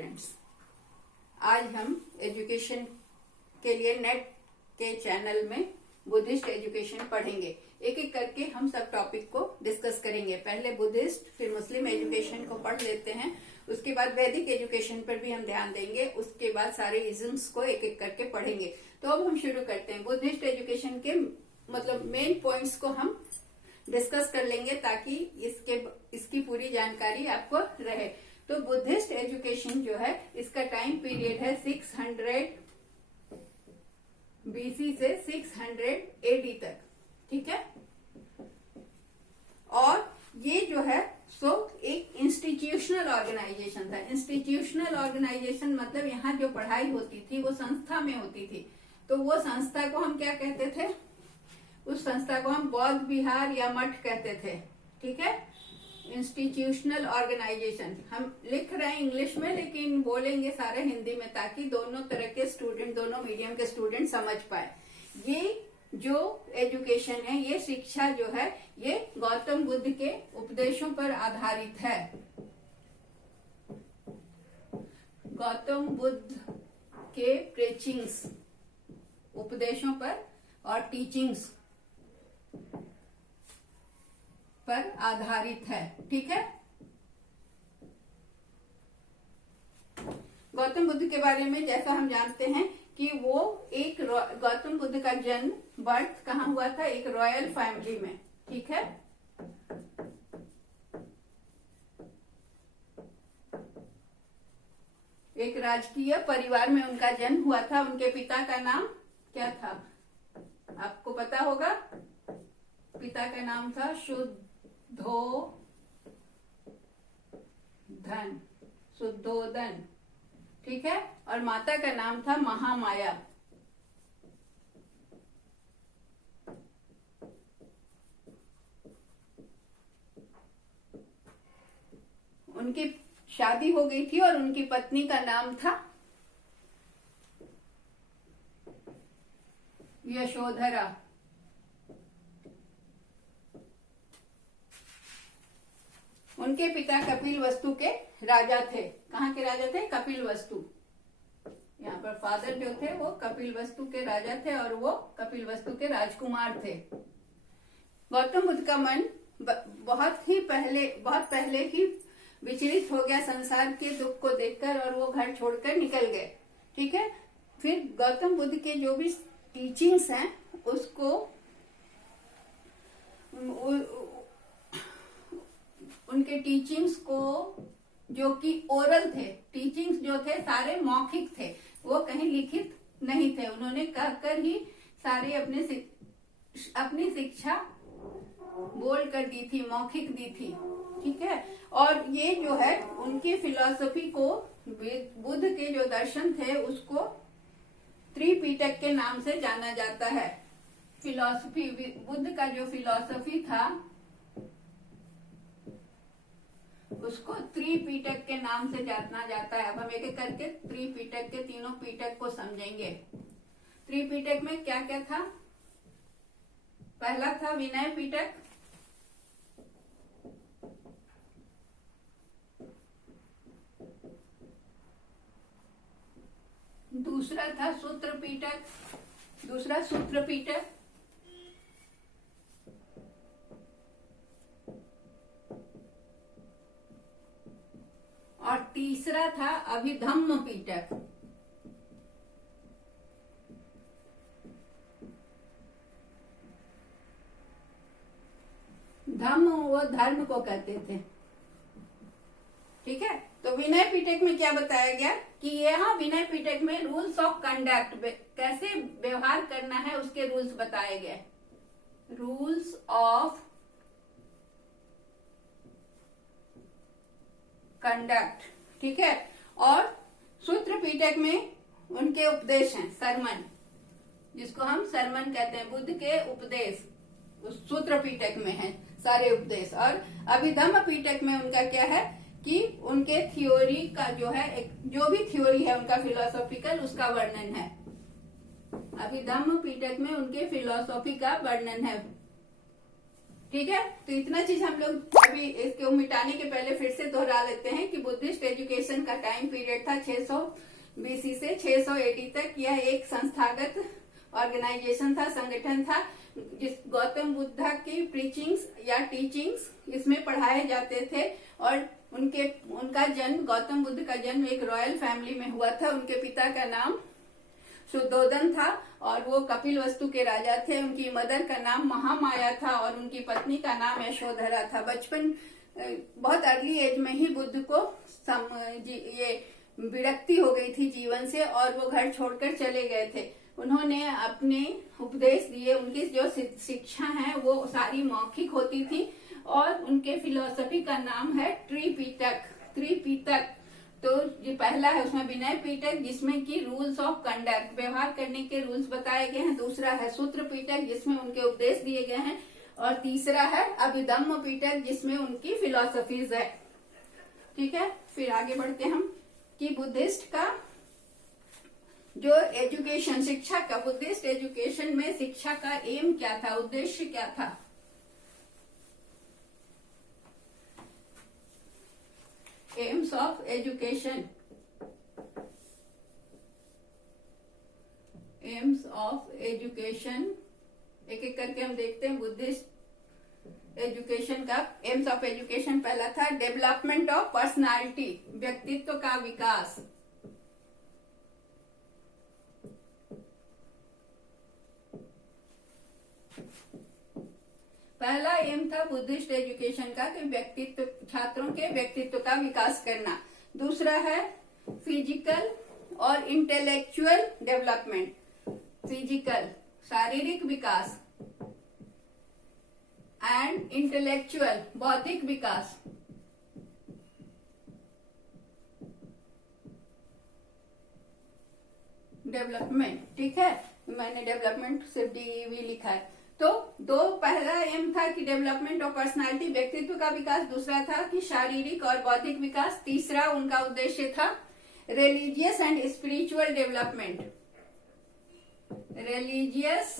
Friends, आज हम education के लिए नेट के चैनल में बुद्धिस्ट एजुकेशन पढ़ेंगे। एक एक करके हम सब टॉपिक को डिस्कस करेंगे। पहले बुद्धिस्ट फिर मुस्लिम एजुकेशन को पढ़ लेते हैं, उसके बाद वैदिक एजुकेशन पर भी हम ध्यान देंगे, उसके बाद सारे इज्म्स को एक एक करके पढ़ेंगे। तो अब हम शुरू करते हैं। बुद्धिस्ट एजुकेशन के मतलब मेन पॉइंट्स को हम डिस्कस कर लेंगे ताकि इसकी पूरी जानकारी आपको रहे। तो बुद्धिस्ट एजुकेशन जो है इसका टाइम पीरियड है 600 BC से 600 AD तक, ठीक है। और ये जो है सो एक इंस्टीट्यूशनल ऑर्गेनाइजेशन था। इंस्टीट्यूशनल ऑर्गेनाइजेशन मतलब यहाँ जो पढ़ाई होती थी वो संस्था में होती थी। तो वो संस्था को हम क्या कहते थे? उस संस्था को हम बौद्ध विहार या मठ कहते थे, ठीक है। इंस्टीट्यूशनल ऑर्गेनाइजेशन हम लिख रहे हैं इंग्लिश में, लेकिन बोलेंगे सारे हिंदी में ताकि दोनों तरह के स्टूडेंट, दोनों मीडियम के स्टूडेंट समझ पाए। ये जो एजुकेशन है, ये शिक्षा जो है, ये गौतम बुद्ध के उपदेशों पर आधारित है। गौतम बुद्ध के प्रीचिंग्स, उपदेशों पर और टीचिंग्स पर आधारित है, ठीक है। गौतम बुद्ध के बारे में जैसा हम जानते हैं कि वो एक गौतम बुद्ध का जन्म बर्थ कहाँ हुआ था? एक रॉयल फैमिली में, ठीक है। एक राजकीय परिवार में उनका जन्म हुआ था। उनके पिता का नाम क्या था? आपको पता होगा। पिता का नाम था शुद्धोदन, ठीक है। और माता का नाम था महामाया। उनकी शादी हो गई थी और उनकी पत्नी का नाम था यशोधरा। उनके पिता कपिल वस्तु के राजा थे। कहाँ के राजा थे? कपिल वस्तु। यहाँ पर फादर जो थे वो कपिल वस्तु के राजा थे और वो कपिल वस्तु के राजकुमार थे। गौतम बुद्ध का मन बहुत पहले ही विचलित हो गया संसार के दुख को देखकर, और वो घर छोड़कर निकल गए, ठीक है। फिर गौतम बुद्ध के जो भी टीचिंग्स हैं उसको उनके टीचिंग्स को जो कि ओरल थे, टीचिंग्स जो थे सारे मौखिक थे, वो कहीं लिखित नहीं थे। उन्होंने कहकर ही सारे अपनी शिक्षा बोल कर दी थी, मौखिक दी थी, ठीक है। और ये जो है उनकी फिलॉसफी को, बुद्ध के जो दर्शन थे उसको त्रिपिटक के नाम से जाना जाता है। फिलॉसफी, बुद्ध का जो फिलॉसफी था उसको त्रिपिटक के नाम से जाना जाता है। अब हम एक एक करके त्रिपिटक के तीनों पिटक को समझेंगे। त्रिपिटक में क्या क्या था? पहला था विनय पिटक, दूसरा था सूत्र पिटक, दूसरा सूत्र पिटक, और तीसरा था अभिधम्म पिटक। धम्म वो धर्म को कहते थे, ठीक है। तो विनय पिटक में क्या बताया गया कि यहाँ विनय पिटक में रूल्स ऑफ कंडक्ट, कैसे व्यवहार करना है उसके रूल्स बताए गए। रूल्स ऑफ कंडक्ट, ठीक है। और सूत्र पिटक में उनके उपदेश हैं, सरमन, जिसको हम सरमन कहते हैं। बुद्ध के उपदेश उस सूत्र पिटक में है सारे उपदेश। और अभिधम्म पिटक में उनका क्या है कि उनके थ्योरी का जो है, जो भी थ्योरी है उनका फिलोसॉफिकल, उसका वर्णन है। अभिधम्म पिटक में उनके फिलोसॉफी का वर्णन है। ठीक है, तो इतना चीज हम लोग अभी इसको मिटाने के पहले फिर से दोहरा लेते हैं कि बुद्धिस्ट एजुकेशन का टाइम पीरियड था 600 बीसी से 600 एडी तक। यह एक संस्थागत ऑर्गेनाइजेशन था, संगठन था, जिस गौतम बुद्ध की प्रीचिंग्स या टीचिंग्स इसमें पढ़ाए जाते थे। और उनका जन्म, गौतम बुद्ध का जन्म एक रॉयल फैमिली में हुआ था। उनके पिता का नाम शुद्धोदन था और वो कपिल वस्तु के राजा थे। उनकी मदर का नाम महामाया था और उनकी पत्नी का नाम यशोधरा था। बचपन, बहुत अर्ली एज में ही बुद्ध को ये विरक्ति हो गई थी जीवन से और वो घर छोड़कर चले गए थे। उन्होंने अपने उपदेश दिए, उनकी जो शिक्षा है वो सारी मौखिक होती थी और उनके फिलोसफी का नाम है त्रिपिटक। तो जो पहला है उसमें विनय पिटक, जिसमें कि रूल्स ऑफ कंडक्ट, व्यवहार करने के रूल्स बताए गए हैं। दूसरा है सूत्र पिटक, जिसमें उनके उपदेश दिए गए हैं। और तीसरा है अभिधम्म पिटक, जिसमें उनकी फिलोसफीज है। ठीक है, फिर आगे बढ़ते हम कि बुद्धिस्ट का जो एजुकेशन, शिक्षा का, बुद्धिस्ट एजुकेशन में शिक्षा का एम क्या था, उद्देश्य क्या था। AIIMS of education, AIIMS of education एक एक करके हम देखते हैं। बुद्धिस्ट एजुकेशन का एम्स ऑफ एजुकेशन पहला था डेवलपमेंट ऑफ पर्सनालिटी, व्यक्तित्व का विकास। पहला एम था बुद्धिस्ट एजुकेशन का कि व्यक्तित्व, छात्रों के व्यक्तित्व का विकास करना। दूसरा है फिजिकल और इंटेलेक्चुअल डेवलपमेंट, फिजिकल शारीरिक विकास एंड इंटेलेक्चुअल बौद्धिक विकास। डेवलपमेंट, ठीक है, मैंने डेवलपमेंट सिर्फ डीवी लिखा है। तो पहला एम था कि डेवलपमेंट ऑफ पर्सनालिटी, व्यक्तित्व का विकास। दूसरा था कि शारीरिक और बौद्धिक विकास। तीसरा उनका उद्देश्य था religious and spiritual development, religious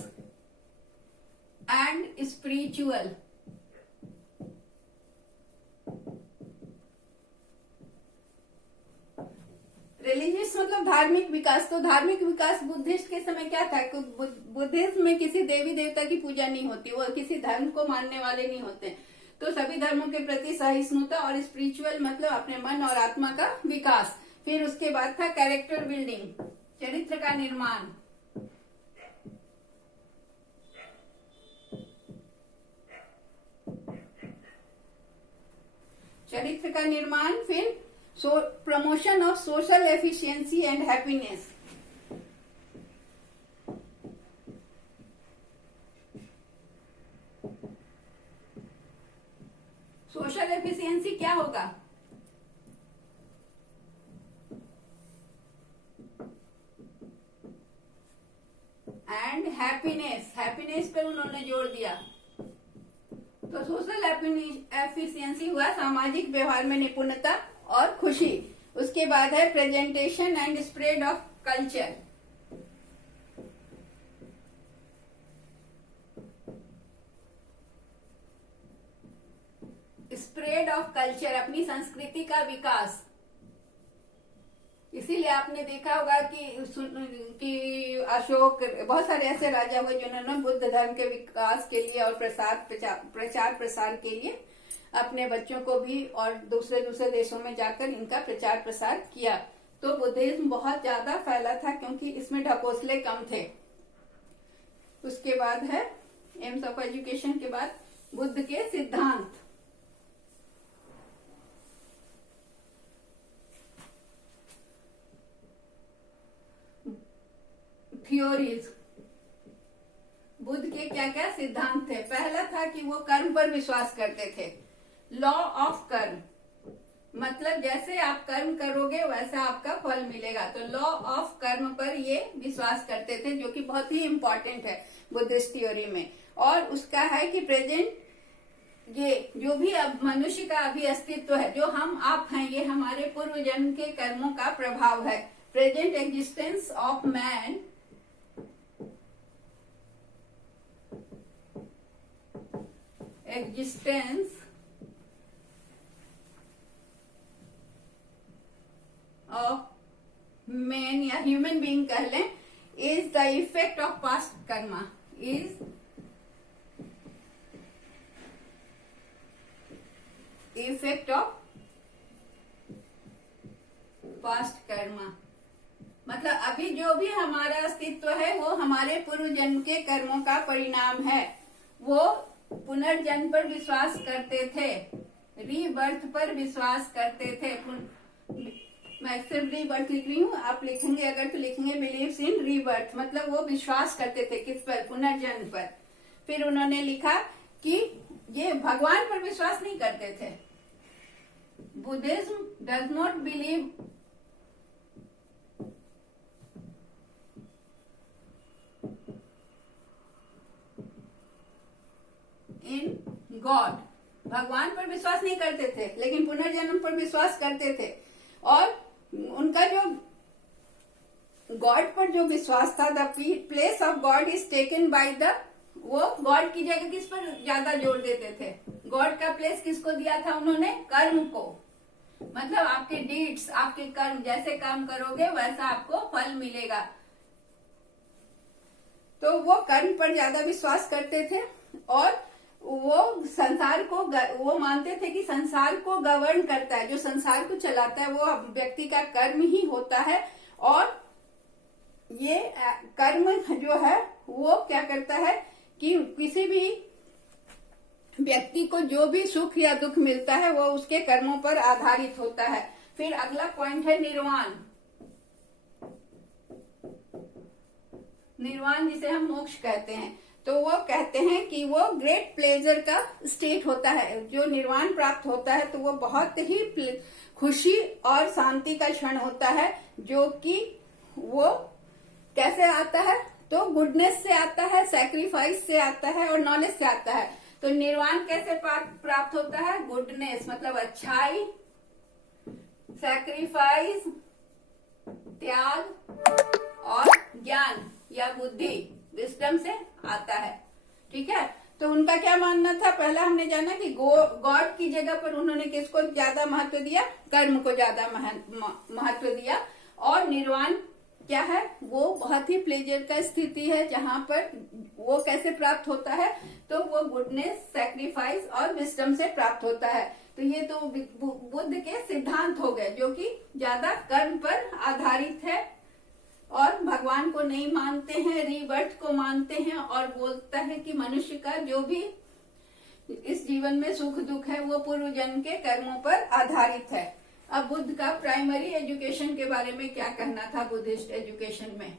and spiritual. Religious मतलब धार्मिक विकास। तो धार्मिक विकास बुद्धिस्ट के समय क्या था, बुद्धिज्म में किसी देवी देवता की पूजा नहीं होती, वो किसी धर्म को मानने वाले नहीं होते। तो सभी धर्मों के प्रति सहिष्णुता। और स्पिरिचुअल मतलब अपने मन और आत्मा का विकास। फिर उसके बाद था कैरेक्टर बिल्डिंग, चरित्र का निर्माण। चरित्र का निर्माण। फिर promotion of social efficiency and happiness. Social efficiency क्या होगा, एंड हैप्पीनेस, हैप्पीनेस पर उन्होंने जोर दिया। तो सोशल एफिशिएंसी हुआ सामाजिक व्यवहार में निपुणता और खुशी। उसके बाद है presentation and spread of culture. Spread of culture, अपनी संस्कृति का विकास। इसीलिए आपने देखा होगा कि अशोक, बहुत सारे ऐसे राजा हुए जिन्होंने बुद्ध धर्म के विकास के लिए और प्रचार प्रसार के लिए अपने बच्चों को भी और दूसरे देशों में जाकर इनका प्रचार प्रसार किया। तो बुद्धिज्म बहुत ज्यादा फैला था क्योंकि इसमें ढकोसले कम थे। उसके बाद है एम्स ऑफ एजुकेशन के बाद बुद्ध के सिद्धांत। थ्योरीज, बुद्ध के क्या क्या सिद्धांत थे। पहला था कि वो कर्म पर विश्वास करते थे। लॉ ऑफ कर्म मतलब जैसे आप कर्म करोगे वैसा आपका फल मिलेगा। तो लॉ ऑफ कर्म पर ये विश्वास करते थे, जो कि बहुत ही इंपॉर्टेंट है बुद्धिस्ट थ्योरी में। और उसका है कि प्रेजेंट, ये जो भी अब मनुष्य का अभी अस्तित्व है, जो हम आप हैं, ये हमारे पूर्व जन्म के कर्मों का प्रभाव है। Present existence of man existence of man या ह्यूमन बीइंग कह लें, is the effect of past Karma, is effect of past Karma. मतलब अभी जो भी हमारा अस्तित्व है वो हमारे पूर्व जन्म के कर्मों का परिणाम है। वो पुनर्जन्म पर विश्वास करते थे, रीबर्थ पर विश्वास करते थे। मैं सिर्फ रीबर्थ लिख रही हूँ, आप लिखेंगे अगर तो लिखेंगे बिलीव्स इन रीबर्थ, मतलब वो विश्वास करते थे किस पर, पुनर्जन्म पर। फिर उन्होंने लिखा कि ये भगवान पर विश्वास नहीं करते थे। Buddhism does not believe in God, भगवान पर विश्वास नहीं करते थे लेकिन पुनर्जन्म पर विश्वास करते थे। और उनका जो गॉड पर जो विश्वास था, the place of God is taken by the, वो गॉड की जगह किस पर ज्यादा जोर देते थे? गॉड का प्लेस किसको दिया था उन्होंने? कर्म को। मतलब आपके डीड्स, आपके कर्म, जैसे काम करोगे वैसा आपको फल मिलेगा। तो वो कर्म पर ज्यादा विश्वास करते थे और वो संसार को, वो मानते थे कि संसार को गवर्न करता है, जो संसार को चलाता है वो व्यक्ति का कर्म ही होता है। और ये कर्म जो है वो क्या करता है कि किसी भी व्यक्ति को जो भी सुख या दुख मिलता है वो उसके कर्मों पर आधारित होता है। फिर अगला पॉइंट है निर्वाण। निर्वाण जिसे हम मोक्ष कहते हैं, तो वो कहते हैं कि वो ग्रेट प्लेजर का स्टेट होता है। जो निर्वाण प्राप्त होता है तो वो बहुत ही खुशी और शांति का क्षण होता है, जो कि वो कैसे आता है? तो गुडनेस से आता है, सैक्रिफाइस से आता है और नॉलेज से आता है। तो निर्वाण कैसे प्राप्त होता है? गुडनेस मतलब अच्छाई, सैक्रिफाइस त्याग और ज्ञान या बुद्धि, विस्डम से आता है। ठीक है, तो उनका क्या मानना था? पहला हमने जाना कि गॉड की जगह पर उन्होंने किसको ज्यादा महत्व दिया? कर्म को ज्यादा महत्व दिया। और निर्वाण क्या है? वो बहुत ही प्लेजर का स्थिति है, जहां पर वो कैसे प्राप्त होता है? तो वो गुडनेस, सैक्रिफाइस और विस्डम से प्राप्त होता है। तो ये तो बुद्ध के सिद्धांत हो गए, जो कि ज्यादा कर्म पर आधारित है और भगवान को नहीं मानते हैं, रीबर्थ को मानते हैं और बोलता है कि मनुष्य का जो भी इस जीवन में सुख दुख है वो पूर्व जन्म के कर्मों पर आधारित है। अब बुद्ध का प्राइमरी एजुकेशन के बारे में क्या कहना था? बुद्धिस्ट एजुकेशन में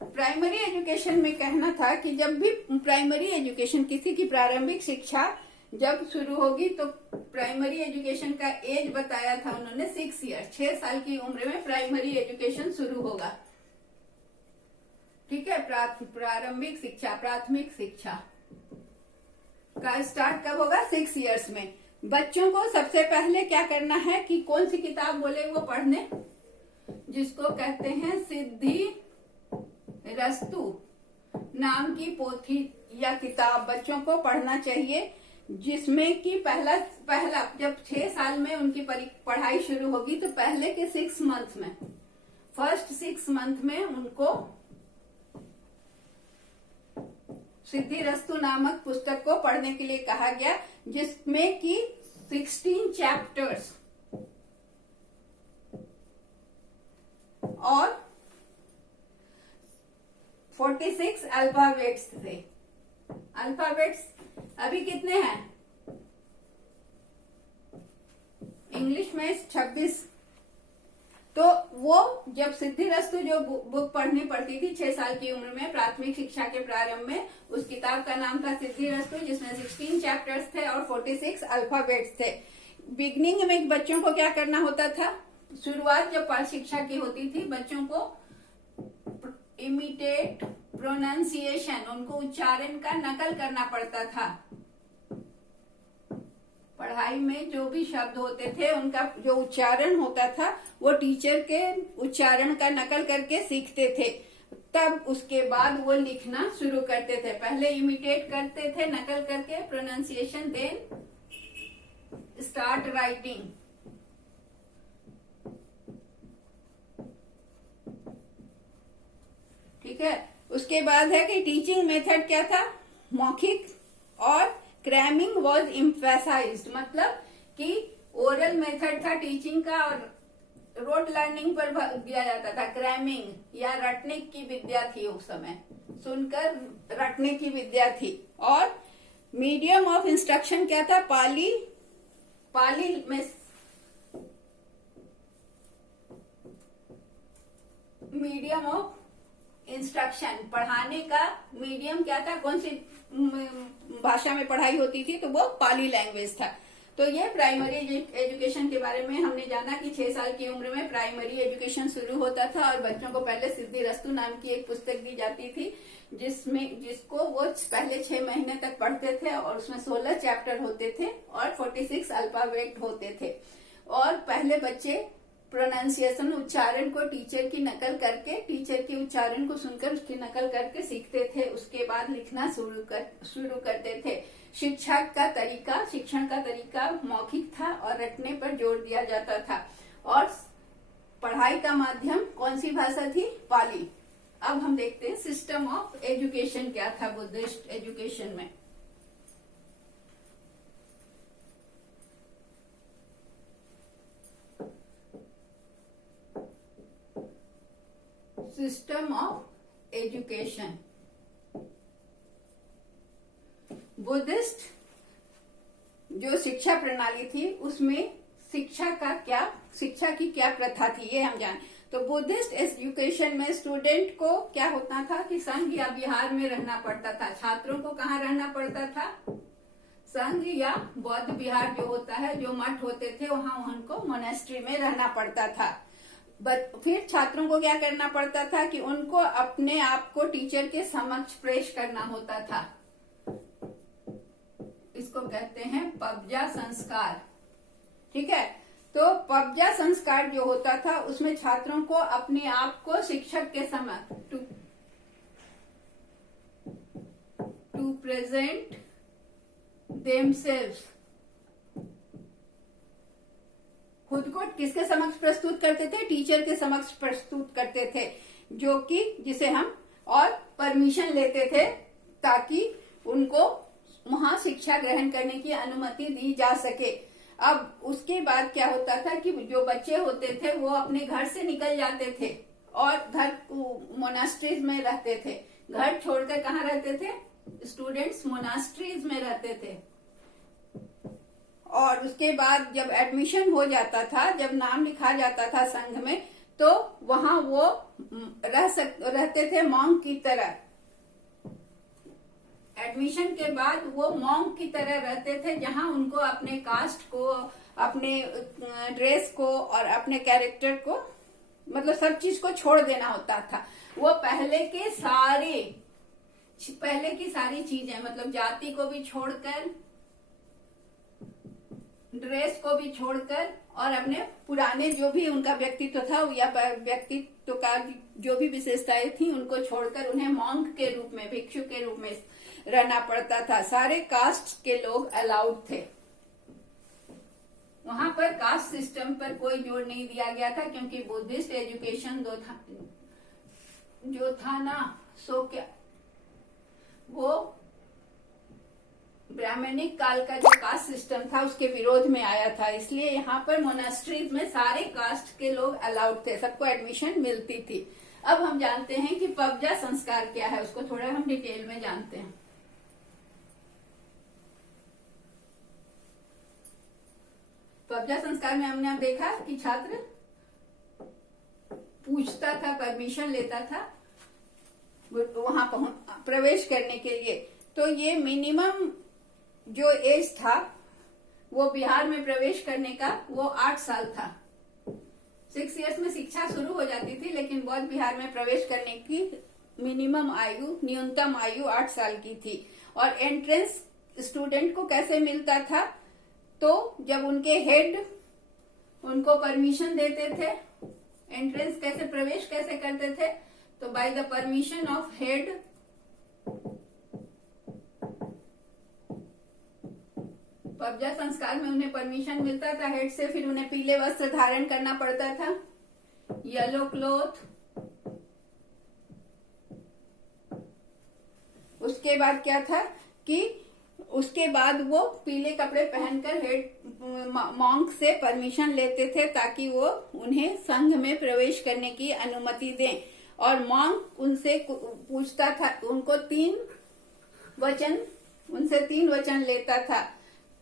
प्राइमरी एजुकेशन में कहना था कि जब भी प्राइमरी एजुकेशन, किसी की प्रारंभिक शिक्षा जब शुरू होगी, तो प्राइमरी एजुकेशन का एज बताया था उन्होंने 6 ईयर, 6 साल की उम्र में प्राइमरी एजुकेशन शुरू होगा। ठीक है, प्रारंभिक शिक्षा, प्राथमिक शिक्षा का स्टार्ट कब होगा? 6 इयर्स में। बच्चों को सबसे पहले क्या करना है कि कौन सी किताब बोले वो पढ़ने, जिसको कहते हैं सिद्धि रस्तु नाम की पोथी या किताब बच्चों को पढ़ना चाहिए, जिसमें कि पहला जब 6 साल में उनकी पढ़ाई शुरू होगी तो पहले के 6 मंथ में, फर्स्ट 6 मंथ में उनको सिद्धिरस्तु नामक पुस्तक को पढ़ने के लिए कहा गया, जिसमें कि 16 चैप्टर्स और 46 अल्फाबेट्स थे। अल्फाबेट्स अभी कितने हैं? इंग्लिश में 26। तो वो जब सिद्धिरस्तु जो बुक पढ़नी पड़ती थी 6 साल की उम्र में, प्राथमिक शिक्षा के प्रारंभ में, उस किताब का नाम था सिद्धिरस्तु, जिसमें 16 चैप्टर्स थे और 46 अल्फाबेट्स थे। बिगनिंग में बच्चों को क्या करना होता था? शुरुआत जब पाठ शिक्षा की होती थी, बच्चों को इमिटेट प्रोनाउंसिएशन, उनको उच्चारण का नकल करना पड़ता था। पढ़ाई में जो भी शब्द होते थे उनका जो उच्चारण होता था वो टीचर के उच्चारण का नकल करके सीखते थे। तब उसके बाद वो लिखना शुरू करते थे। पहले इमिटेट करते थे नकल करके, प्रोनाउंसिएशन, देन स्टार्ट राइटिंग। ठीक है। उसके बाद है कि टीचिंग मेथड क्या था, मौखिक, और क्रैमिंग वॉज इम्फेसाइज्ड, मतलब कि ओरल मेथड था टीचिंग का और रोट लर्निंग पर दिया जाता था। क्रैमिंग या रटने की विद्या थी, उस समय सुनकर रटने की विद्या थी। और मीडियम ऑफ इंस्ट्रक्शन क्या था, पाली। पाली में मीडियम ऑफ इंस्ट्रक्शन, पढ़ाने का मीडियम क्या था, कौन सी भाषा में पढ़ाई होती थी, तो वो पाली लैंग्वेज था। तो ये प्राइमरी एजुकेशन के बारे में हमने जाना कि 6 साल की उम्र में प्राइमरी एजुकेशन शुरू होता था और बच्चों को पहले सिद्धिरस्तु नाम की एक पुस्तक दी जाती थी, जिसको वो पहले 6 महीने तक पढ़ते थे और उसमें 16 चैप्टर होते थे और 46 अल्फाबेट होते थे। और पहले बच्चे प्रोनाउंसिएशन, उच्चारण को टीचर की नकल करके, टीचर के उच्चारण को सुनकर उसकी नकल करके सीखते थे। उसके बाद लिखना शुरू करते थे। शिक्षण का तरीका मौखिक था और रटने पर जोर दिया जाता था। और पढ़ाई का माध्यम कौन सी भाषा थी, पाली। अब हम देखते हैं सिस्टम ऑफ एजुकेशन क्या था बुद्धिस्ट एजुकेशन में। सिस्टम ऑफ एजुकेशन, बुद्धिस्ट जो शिक्षा प्रणाली थी उसमें शिक्षा की क्या प्रथा थी, ये हम जान। तो बुद्धिस्ट एजुकेशन में स्टूडेंट को क्या होता था कि संघ या विहार में रहना पड़ता था। छात्रों को कहाँ रहना पड़ता था, संघ या बौद्ध विहार जो होता है, जो मठ होते थे, वहां उनको मोनेस्ट्री में रहना पड़ता था। फिर छात्रों को क्या करना पड़ता था कि उनको अपने आप को टीचर के समक्ष पेश करना होता था। इसको कहते हैं पबजा संस्कार। ठीक है। तो पबजा संस्कार जो होता था उसमें छात्रों को अपने आप को शिक्षक के समक्ष टू प्रेजेंट देमसेल्व्स, खुद को किसके समक्ष प्रस्तुत करते थे, टीचर के समक्ष प्रस्तुत करते थे, जो कि जिसे हम और परमिशन लेते थे ताकि उनको वहां शिक्षा ग्रहण करने की अनुमति दी जा सके। अब उसके बाद क्या होता था कि जो बच्चे होते थे वो अपने घर से निकल जाते थे और घर मोनास्ट्रीज में रहते थे। घर छोड़कर कहाँ रहते थे, स्टूडेंट्स मोनास्ट्रीज में रहते थे। और उसके बाद जब एडमिशन हो जाता था, जब नाम लिखा जाता था संघ में, तो वहां वो रहते थे मॉन्क की तरह। एडमिशन के बाद वो मॉन्क की तरह रहते थे, जहां उनको अपने कास्ट को, अपने ड्रेस को और अपने कैरेक्टर को, मतलब सब चीज को छोड़ देना होता था। वो पहले की सारी चीजें, मतलब जाति को भी छोड़कर, ड्रेस को भी छोड़कर और अपने पुराने जो भी उनका व्यक्तित्व था या व्यक्तित्व का जो भी विशेषताएं थी उनको छोड़कर उन्हें मॉन्क के रूप में, भिक्षु के रूप में रहना पड़ता था। सारे कास्ट के लोग अलाउड थे। वहां पर कास्ट सिस्टम पर कोई जोर नहीं दिया गया था, क्योंकि बुद्धिस्ट एजुकेशन जो था ना, सो क्या वो ब्राह्मणिक काल का जो कास्ट सिस्टम था उसके विरोध में आया था। इसलिए यहाँ पर मोनास्ट्रीज में सारे कास्ट के लोग अलाउड थे, सबको एडमिशन मिलती थी। अब हम जानते हैं कि पबजा संस्कार क्या है, उसको थोड़ा हम डिटेल में जानते हैं। पबजा संस्कार में हमने अब देखा कि छात्र पूछता था, परमिशन लेता था वहां प्रवेश करने के लिए। तो ये मिनिमम जो एज था वो बिहार में प्रवेश करने का वो 8 साल था। 6 इयर्स में शिक्षा शुरू हो जाती थी, लेकिन बौद्ध बिहार में प्रवेश करने की न्यूनतम आयु 8 साल की थी। और एंट्रेंस स्टूडेंट को कैसे मिलता था, तो जब उनके हेड उनको परमिशन देते थे, एंट्रेंस प्रवेश कैसे करते थे, तो by the permission of head, पबजा संस्कार में उन्हें परमिशन मिलता था हेड से, फिर उन्हें पीले वस्त्र धारण करना पड़ता था, येलो क्लोथ। उसके बाद क्या था कि उसके बाद वो पीले कपड़े पहनकर हेड मॉन्क से परमिशन लेते थे ताकि वो उन्हें संघ में प्रवेश करने की अनुमति दें। और मॉन्क उनसे पूछता था, उनसे तीन वचन लेता था,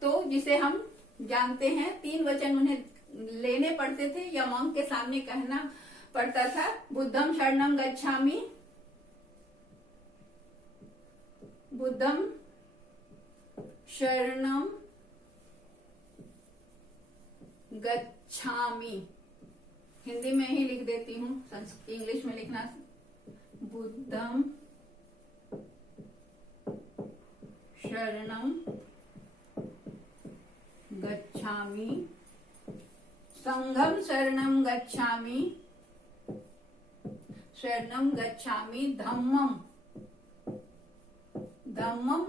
तो जिसे हम जानते हैं 3 वचन उन्हें लेने पड़ते थे या मॉन्क के सामने कहना पड़ता था। बुद्धम शरणम गच्छामि, बुद्धम शरणम गच्छामि, हिंदी में ही लिख देती हूँ, इंग्लिश में लिखना, बुद्धम शरणम गच्छामि, संघम शरणम गच्छामि, शरणम गच्छामि, धम्मम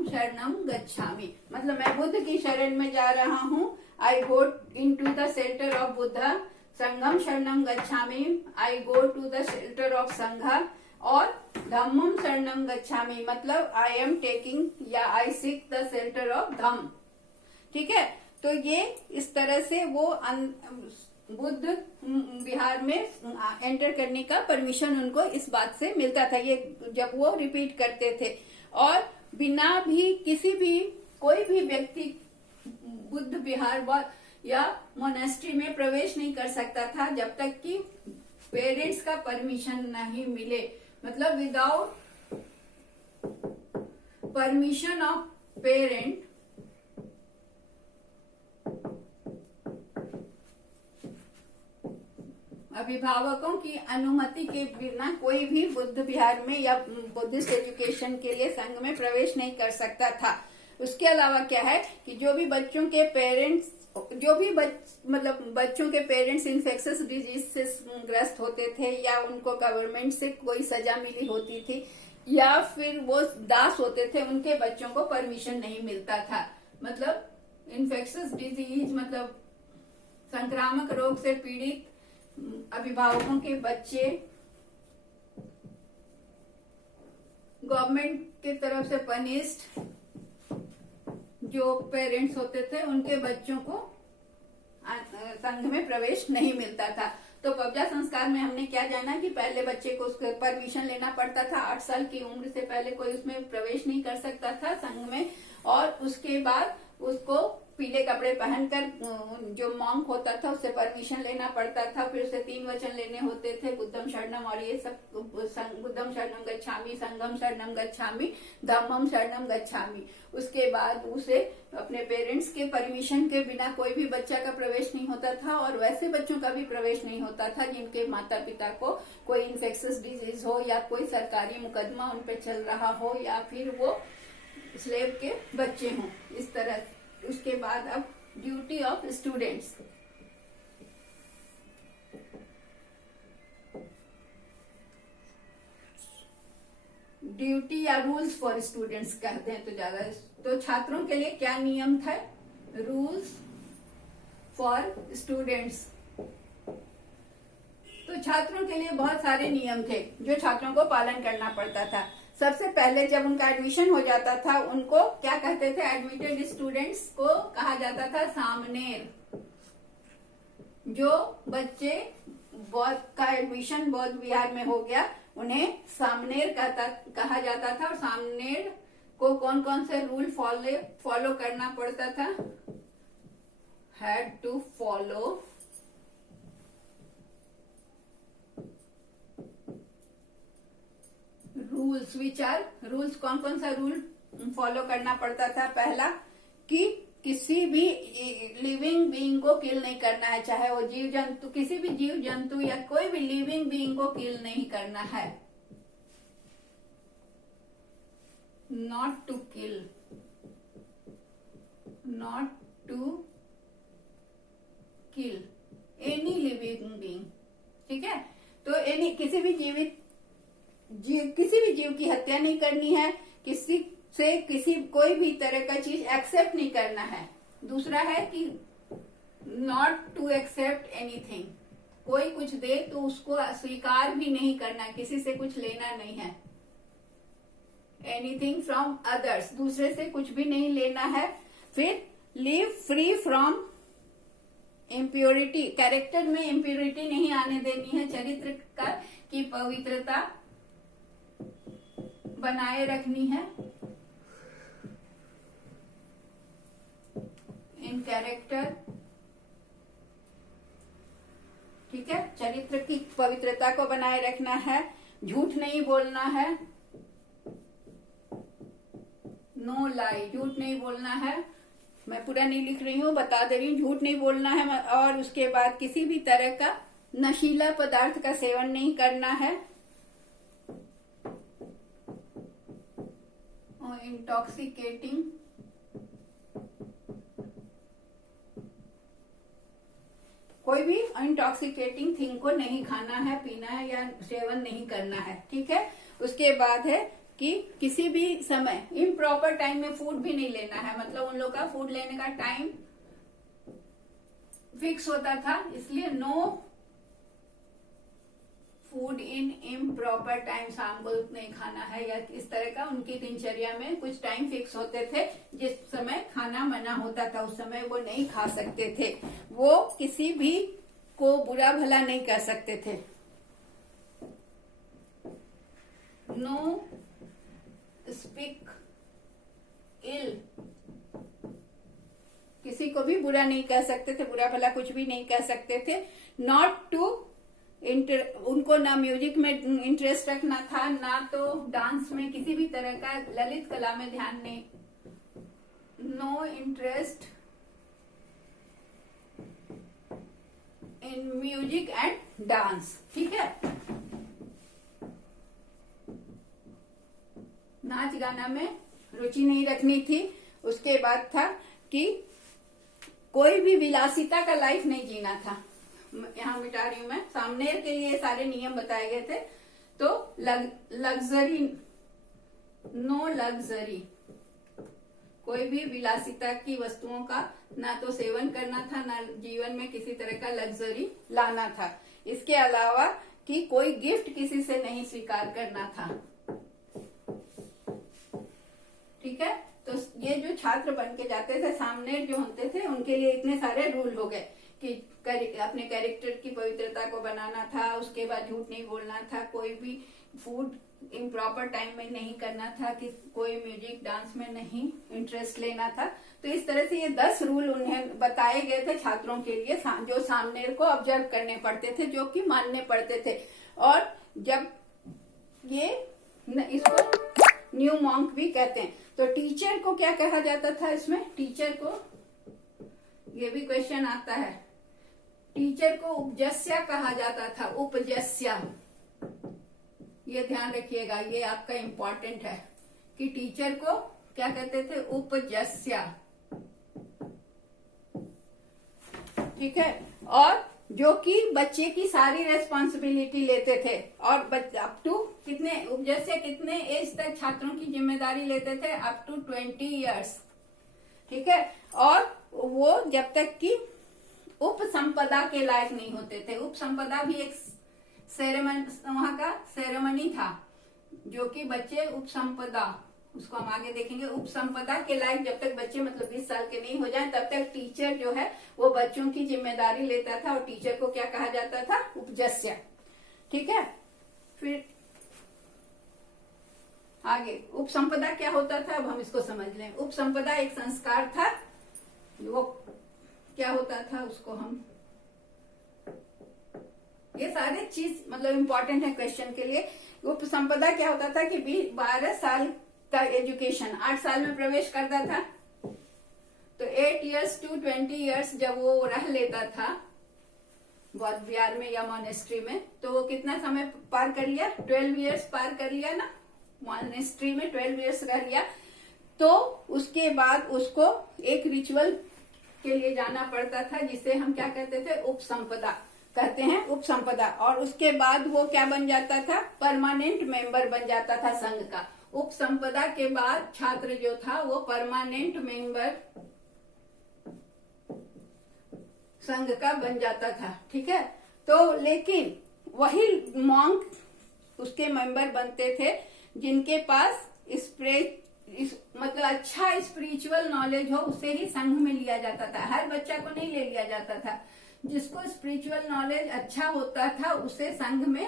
शरणम गच्छामि। मतलब मैं बुद्ध की शरण में जा रहा हूँ, I go into the shelter of Buddha. संघम शरणम गच्छामि, I go to the shelter of Sangha. और धम्मम शरणम गच्छामि मतलब आई एम टेकिंग या I seek the shelter of Dhamma. ठीक है, तो ये इस तरह से वो बुद्ध विहार में एंटर करने का परमिशन उनको इस बात से मिलता था, ये जब वो रिपीट करते थे। और बिना भी किसी भी कोई भी व्यक्ति बुद्ध विहार या मोनेस्ट्री में प्रवेश नहीं कर सकता था जब तक कि पेरेंट्स का परमिशन नहीं मिले। मतलब विदाउट परमिशन ऑफ पेरेंट अभिभावकों की अनुमति के बिना कोई भी बुद्ध विहार में या बुद्धिस्ट एजुकेशन के लिए संघ में प्रवेश नहीं कर सकता था। उसके अलावा क्या है कि जो भी बच्चों के पेरेंट्स बच्चों के पेरेंट्स इन्फेक्शियस डिजीज से ग्रस्त होते थे या उनको गवर्नमेंट से कोई सजा मिली होती थी या फिर वो दास होते थे, उनके बच्चों को परमिशन नहीं मिलता था। मतलब इन्फेक्शियस डिजीज मतलब संक्रामक रोग से पीड़ित अभिभावकों के बच्चे गवर्नमेंट की तरफ से पनिश्ड जो पेरेंट्स होते थे उनके बच्चों को संघ में प्रवेश नहीं मिलता था। तो पबजा संस्कार में हमने क्या जाना कि पहले बच्चे को उसके परमिशन लेना पड़ता था, 8 साल की उम्र से पहले कोई उसमें प्रवेश नहीं कर सकता था संघ में। और उसके बाद उसको पीले कपड़े पहनकर जो मॉन्क होता था उससे परमिशन लेना पड़ता था, फिर उसे 3 वचन लेने होते थे, बुद्धम शरणम और ये सब, बुद्धम शरणम गच्छामि, संघम शरणम गच्छामि, धम्मम शरणम गच्छामि। उसके बाद उसे अपने पेरेंट्स के परमिशन के बिना कोई भी बच्चा का प्रवेश नहीं होता था और वैसे बच्चों का भी प्रवेश नहीं होता था जिनके माता पिता को कोई इन्फेक्शियस डिजीज हो या कोई सरकारी मुकदमा उन पे चल रहा हो या फिर वो स्लेव के बच्चे हों, इस तरह। उसके बाद अब ड्यूटी ऑफ स्टूडेंट्स। ड्यूटी या रूल्स फॉर स्टूडेंट्स कहते हैं तो ज्यादा। तो छात्रों के लिए क्या नियम था? Rules for students. तो छात्रों के लिए बहुत सारे नियम थे जो छात्रों को पालन करना पड़ता था। सबसे पहले जब उनका एडमिशन हो जाता था उनको क्या कहते थे? एडमिटेड स्टूडेंट्स को कहा जाता था सामनेर। जो बच्चे का एडमिशन बौद्ध विहार में हो गया उन्हें सामनेर कहा जाता था। और सामनेर को कौन कौन से रूल फॉलो करना पड़ता था? Had to follow rules. Rules कौन कौन सा रूल फॉलो करना पड़ता था? पहला कि किसी भी लिविंग बीइंग को किल नहीं करना है, चाहे वो जीव जंतु, किसी भी जीव जंतु या कोई भी लिविंग बीइंग को किल नहीं करना है। Not to kill, not to kill any living being. ठीक है, तो किसी भी जीवित किसी भी जीव की हत्या नहीं करनी है, किसी से कोई भी तरह का चीज एक्सेप्ट नहीं करना है। दूसरा है कि नॉट टू एक्सेप्ट एनीथिंग, कोई कुछ दे तो उसको स्वीकार भी नहीं करना, किसी से कुछ लेना नहीं है। एनीथिंग फ्रॉम अदर्स, दूसरे से कुछ भी नहीं लेना है। फिर live free from impurity, character में इम्प्योरिटी नहीं आने देनी है, चरित्र की पवित्रता बनाए रखनी है। इन कैरेक्टर, ठीक है, चरित्र की पवित्रता को बनाए रखना है। झूठ नहीं बोलना है, नो लाई, झूठ नहीं बोलना है। मैं पूरा नहीं लिख रही हूँ, बता दे रही हूँ, झूठ नहीं बोलना है। और उसके बाद किसी भी तरह का नशीला पदार्थ का सेवन नहीं करना है। और इंटॉक्सिकेटिंग, कोई भी इंटॉक्सिकेटिंग थिंग को नहीं खाना है, पीना है या सेवन नहीं करना है, ठीक है। उसके बाद है कि किसी भी समय इम्प्रॉपर टाइम में फूड भी नहीं लेना है, मतलब उन लोग का फूड लेने का टाइम फिक्स होता था, इसलिए no food in improper time, शाम को नहीं खाना है या इस तरह का। उनकी दिनचर्या में कुछ टाइम फिक्स होते थे जिस समय खाना मना होता था, उस समय वो नहीं खा सकते थे। वो किसी भी को बुरा भला नहीं कर सकते थे। नो स्पीक इल, किसी को भी बुरा नहीं कह सकते थे, बुरा भला कुछ भी नहीं कह सकते थे। नॉट टू उनको ना म्यूजिक में इंटरेस्ट रखना था, ना तो डांस में, किसी भी तरह का ललित कला में ध्यान नहीं। No interest in music and dance, ठीक है। नाच गाना में रुचि नहीं रखनी थी। उसके बाद था कि कोई भी विलासिता का लाइफ नहीं जीना था। यहाँ मिटा रही हूं मैं, सामने के लिए सारे नियम बताए गए थे। तो लग्जरी, नो लग्जरी, कोई भी विलासिता की वस्तुओं का ना तो सेवन करना था, ना जीवन में किसी तरह का लग्जरी लाना था। इसके अलावा कि कोई गिफ्ट किसी से नहीं स्वीकार करना था, ठीक है। तो ये जो छात्र बन के जाते थे, सामने जो होते थे, उनके लिए इतने सारे रूल हो गए कि अपने कैरेक्टर की पवित्रता को बनाना था। उसके बाद झूठ नहीं बोलना था, कोई भी फूड इम्प्रॉपर टाइम में नहीं करना था, कि कोई म्यूजिक डांस में नहीं इंटरेस्ट लेना था। तो इस तरह से ये 10 रूल उन्हें बताए गए थे छात्रों के लिए, जो सामने को ऑब्जर्व करने पड़ते थे, जो कि मानने पड़ते थे। और जब ये इसको न्यू मॉन्क भी कहते हैं। तो टीचर को क्या कहा जाता था इसमें? टीचर को, ये भी क्वेश्चन आता है, टीचर को उपजस्या कहा जाता था, उपजस्या। ये ध्यान रखिएगा, ये आपका इम्पोर्टेंट है कि टीचर को क्या कहते थे? उपजस्या, ठीक है। और जो कि बच्चे की सारी रेस्पॉन्सिबिलिटी लेते थे, और अप टू कितने उपजस्या कितने एज तक छात्रों की जिम्मेदारी लेते थे? अप टू 20 इयर्स, ठीक है। और वो जब तक कि उप संपदा के लायक नहीं होते थे। उप संपदा भी एक सेरेमनी, वहां का सेरेमनी था, जो कि बच्चे उप संपदा, उसको हम आगे देखेंगे। उप संपदा के लायक जब तक बच्चे मतलब 20 साल के नहीं हो जाए, तब तक टीचर जो है वो बच्चों की जिम्मेदारी लेता था। और टीचर को क्या कहा जाता था? उपजस्या, ठीक है। फिर आगे उप संपदा क्या होता था, अब हम इसको समझ लें। उप संपदा एक संस्कार था, वो क्या होता था उसको हम, ये सारे चीज मतलब इम्पोर्टेंट है क्वेश्चन के लिए। उप संपदा क्या होता था कि 12 साल का एजुकेशन 8 साल में प्रवेश करता था। तो 8 इयर्स टू 20 इयर्स जब वो रह लेता था बौद्ध विहार में या मॉनेस्ट्री में, तो वो कितना समय पार कर लिया? 12 इयर्स पार कर लिया ना, मॉनेस्ट्री में 12 इयर्स रह लिया। तो उसके बाद उसको एक रिचुअल के लिए जाना पड़ता था, जिसे हम क्या कहते थे? उप संपदा। कहते हैं उपसंपदा। और उसके बाद वो क्या बन जाता था, परमानेंट मेंबर बन जाता था संघ का। उपसंपदा के बाद छात्र जो था वो परमानेंट मेंबर संघ का बन जाता था। ठीक है, तो लेकिन वही मॉन्क उसके मेंबर बनते थे जिनके पास मतलब अच्छा स्पिरिचुअल नॉलेज हो, उसे ही संघ में लिया जाता था। हर बच्चा को नहीं ले लिया जाता था। जिसको स्पिरिचुअल नॉलेज अच्छा होता था उसे संघ में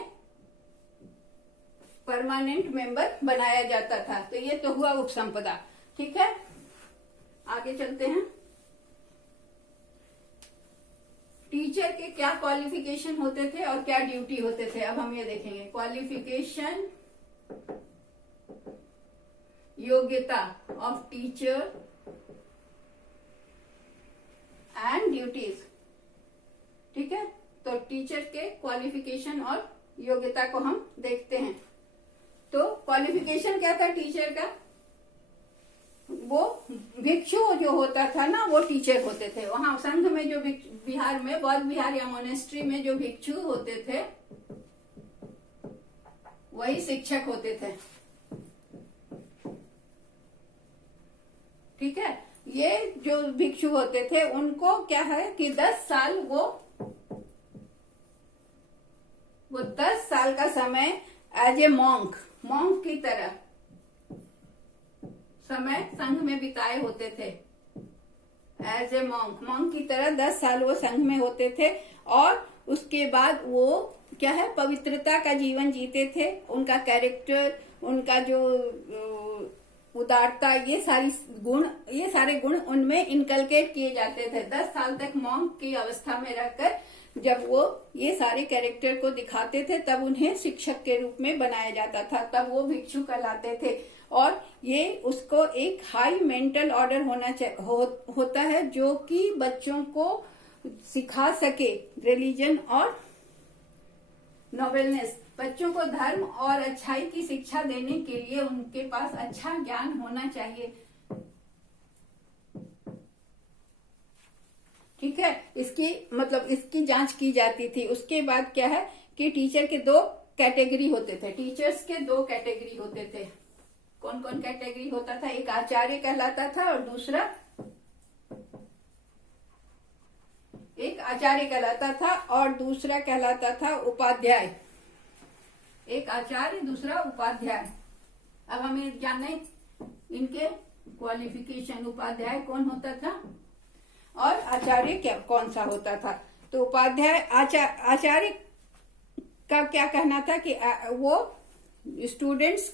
परमानेंट मेंबर बनाया जाता था। तो ये तो हुआ उपसंपदा। ठीक है, आगे चलते हैं। टीचर के क्या क्वालिफिकेशन होते थे और क्या ड्यूटी होते थे, अब हम ये देखेंगे। क्वालिफिकेशन, योग्यता ऑफ टीचर एंड ड्यूटीज। ठीक है, तो टीचर के क्वालिफिकेशन और योग्यता को हम देखते हैं। तो क्वालिफिकेशन क्या था टीचर का, वो भिक्षु जो होता था ना वो टीचर होते थे। वहां संघ में जो बिहार में बौद्ध विहार या मोनेस्ट्री में जो भिक्षु होते थे वही शिक्षक होते थे। ठीक है, ये जो भिक्षु होते थे उनको क्या है कि 10 साल वो 10 साल का समय एज ए मॉन्क की तरह समय संघ में बिताए होते थे। एज ए मॉन्क की तरह 10 साल वो संघ में होते थे। और उसके बाद वो क्या है, पवित्रता का जीवन जीते थे। उनका कैरेक्टर, उनका जो उदारता, ये सारे गुण उनमें इनकलकेट किए जाते थे। 10 साल तक मॉन्क की अवस्था में रहकर जब वो ये सारे कैरेक्टर को दिखाते थे तब उन्हें शिक्षक के रूप में बनाया जाता था, तब वो भिक्षु कहलाते थे। और ये उसको एक हाई मेंटल ऑर्डर होता है जो कि बच्चों को सिखा सके रिलीजन और नोबेलनेस। बच्चों को धर्म और अच्छाई की शिक्षा देने के लिए उनके पास अच्छा ज्ञान होना चाहिए। ठीक है, इसकी जांच की जाती थी। उसके बाद क्या है कि टीचर के 2 कैटेगरी होते थे। टीचर्स के 2 कैटेगरी होते थे। कौन कौन कैटेगरी होता था, एक आचार्य कहलाता था और दूसरा कहलाता था उपाध्याय। एक आचार्य, दूसरा उपाध्याय। अब हमें जानना इनके क्वालिफिकेशन। उपाध्याय कौन होता था और आचार्य कौन सा होता था। तो उपाध्याय आचार्य का क्या कहना था कि वो स्टूडेंट्स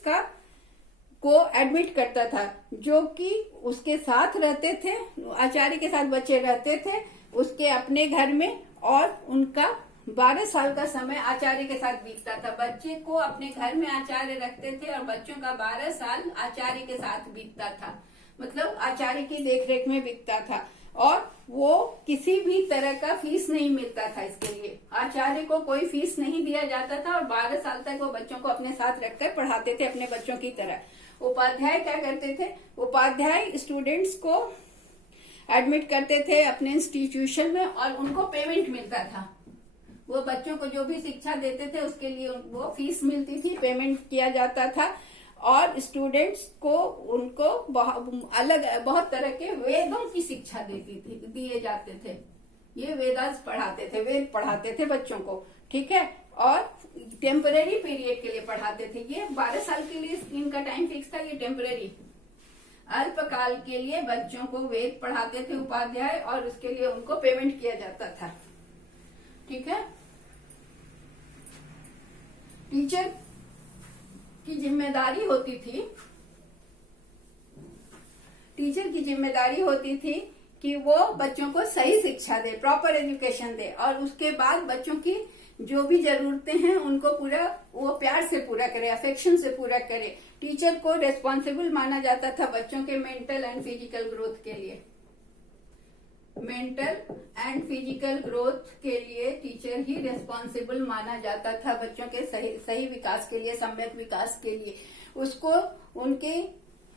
को एडमिट करता था, जो कि उसके साथ रहते थे। आचार्य के साथ बच्चे रहते थे उसके अपने घर में, और उनका 12 साल का समय आचार्य के साथ बीतता था। बच्चे को अपने घर में आचार्य रखते थे और बच्चों का 12 साल आचार्य के साथ बीतता था, मतलब आचार्य की देखरेख में बीतता था। और वो किसी भी तरह का फीस नहीं मिलता था इसके लिए। आचार्य को कोई फीस नहीं दिया जाता था और 12 साल तक वो बच्चों को अपने साथ रखकर पढ़ाते थे अपने बच्चों की तरह। उपाध्याय क्या करते थे, उपाध्याय स्टूडेंट्स को एडमिट करते थे अपने इंस्टीट्यूशन में और उनको पेमेंट मिलता था। वो बच्चों को जो भी शिक्षा देते थे उसके लिए वो फीस मिलती थी, पेमेंट किया जाता था। और स्टूडेंट्स को उनको बहुत तरह के वेदों की शिक्षा दिए जाते थे। ये वेदास पढ़ाते थे, वेद पढ़ाते थे बच्चों को। ठीक है, और टेम्परेरी पीरियड के लिए पढ़ाते थे। ये 12 साल के लिए इनका टाइम फिक्स था। ये टेम्परेरी अल्पकाल के लिए बच्चों को वेद पढ़ाते थे उपाध्याय, और उसके लिए उनको पेमेंट किया जाता था। ठीक है, टीचर की जिम्मेदारी होती थी कि वो बच्चों को सही शिक्षा दे, प्रॉपर एजुकेशन दे, और उसके बाद बच्चों की जो भी जरूरतें हैं उनको वो प्यार से पूरा करे, अफेक्शन से पूरा करे। टीचर को रेस्पॉन्सिबल माना जाता था बच्चों के मेंटल एंड फिजिकल ग्रोथ के लिए। टीचर ही रेस्पॉन्सिबल माना जाता था बच्चों के सही विकास के लिए, सम्यक विकास के लिए। उसको उनके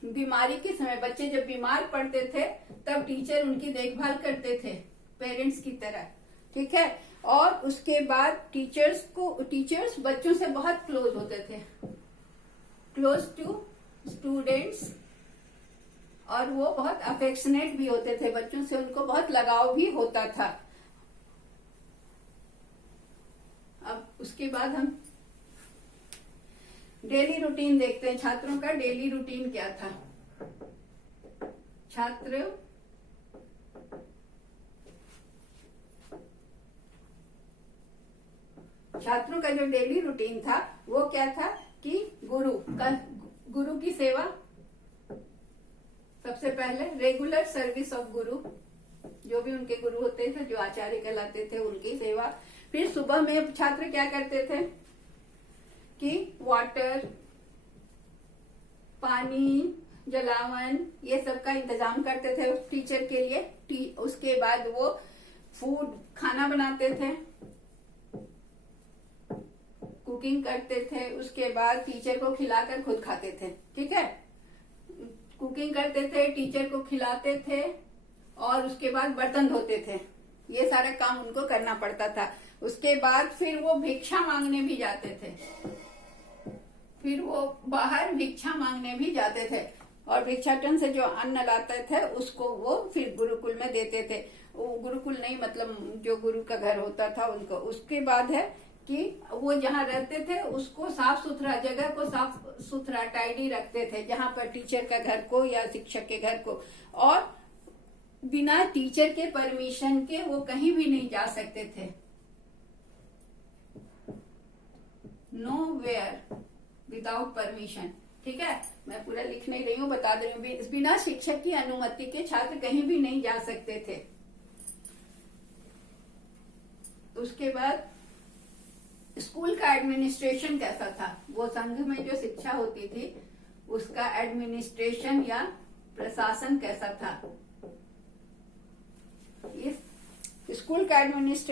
बीमारी के समय, बच्चे जब बीमार पड़ते थे तब टीचर उनकी देखभाल करते थे पेरेंट्स की तरह। ठीक है, और उसके बाद टीचर्स बच्चों से बहुत क्लोज होते थे, क्लोज टू स्टूडेंट्स, और वो बहुत अफेक्शनेट भी होते थे बच्चों से, उनको बहुत लगाव भी होता था। अब उसके बाद हम डेली रूटीन देखते हैं। छात्रों का डेली रूटीन क्या था? छात्रों का जो डेली रूटीन था वो क्या था कि गुरु की सेवा, सबसे पहले रेगुलर सर्विस ऑफ गुरु, जो भी उनके गुरु होते थे, जो आचार्य कहलाते थे, उनकी सेवा। फिर सुबह में छात्र क्या करते थे कि वाटर, पानी, जलावन, ये सब का इंतजाम करते थे टीचर के लिए। उसके बाद वो खाना बनाते थे, कुकिंग करते थे। उसके बाद टीचर को खिलाकर खुद खाते थे। ठीक है, कुकिंग करते थे, टीचर को खिलाते थे, और उसके बाद बर्तन धोते थे। ये सारा काम उनको करना पड़ता था। उसके बाद फिर वो भिक्षा मांगने भी जाते थे, फिर वो बाहर भिक्षा मांगने भी जाते थे, और भिक्षाटन से जो अन्न लाते थे उसको वो फिर गुरुकुल में देते थे। गुरुकुल नहीं, मतलब जो गुरु का घर होता था उनको। उसके बाद है कि वो जहाँ रहते थे उसको साफ सुथरा, जगह को साफ सुथरा टाइडी रखते थे, जहाँ पर टीचर का घर को या शिक्षक के घर को, और बिना टीचर के परमिशन के वो कहीं भी नहीं जा सकते थे। Nowhere without permission. ठीक है, मैं पूरा लिख नहीं रही हूँ, बता दे रही हूँ। बिना शिक्षक की अनुमति के छात्र कहीं भी नहीं जा सकते थे। उसके बाद स्कूल का एडमिनिस्ट्रेशन कैसा था? वो संघ में जो शिक्षा होती थी उसका एडमिनिस्ट्रेशन या प्रशासन कैसा था? इस स्कूल का एडमिनिस्ट्रेशन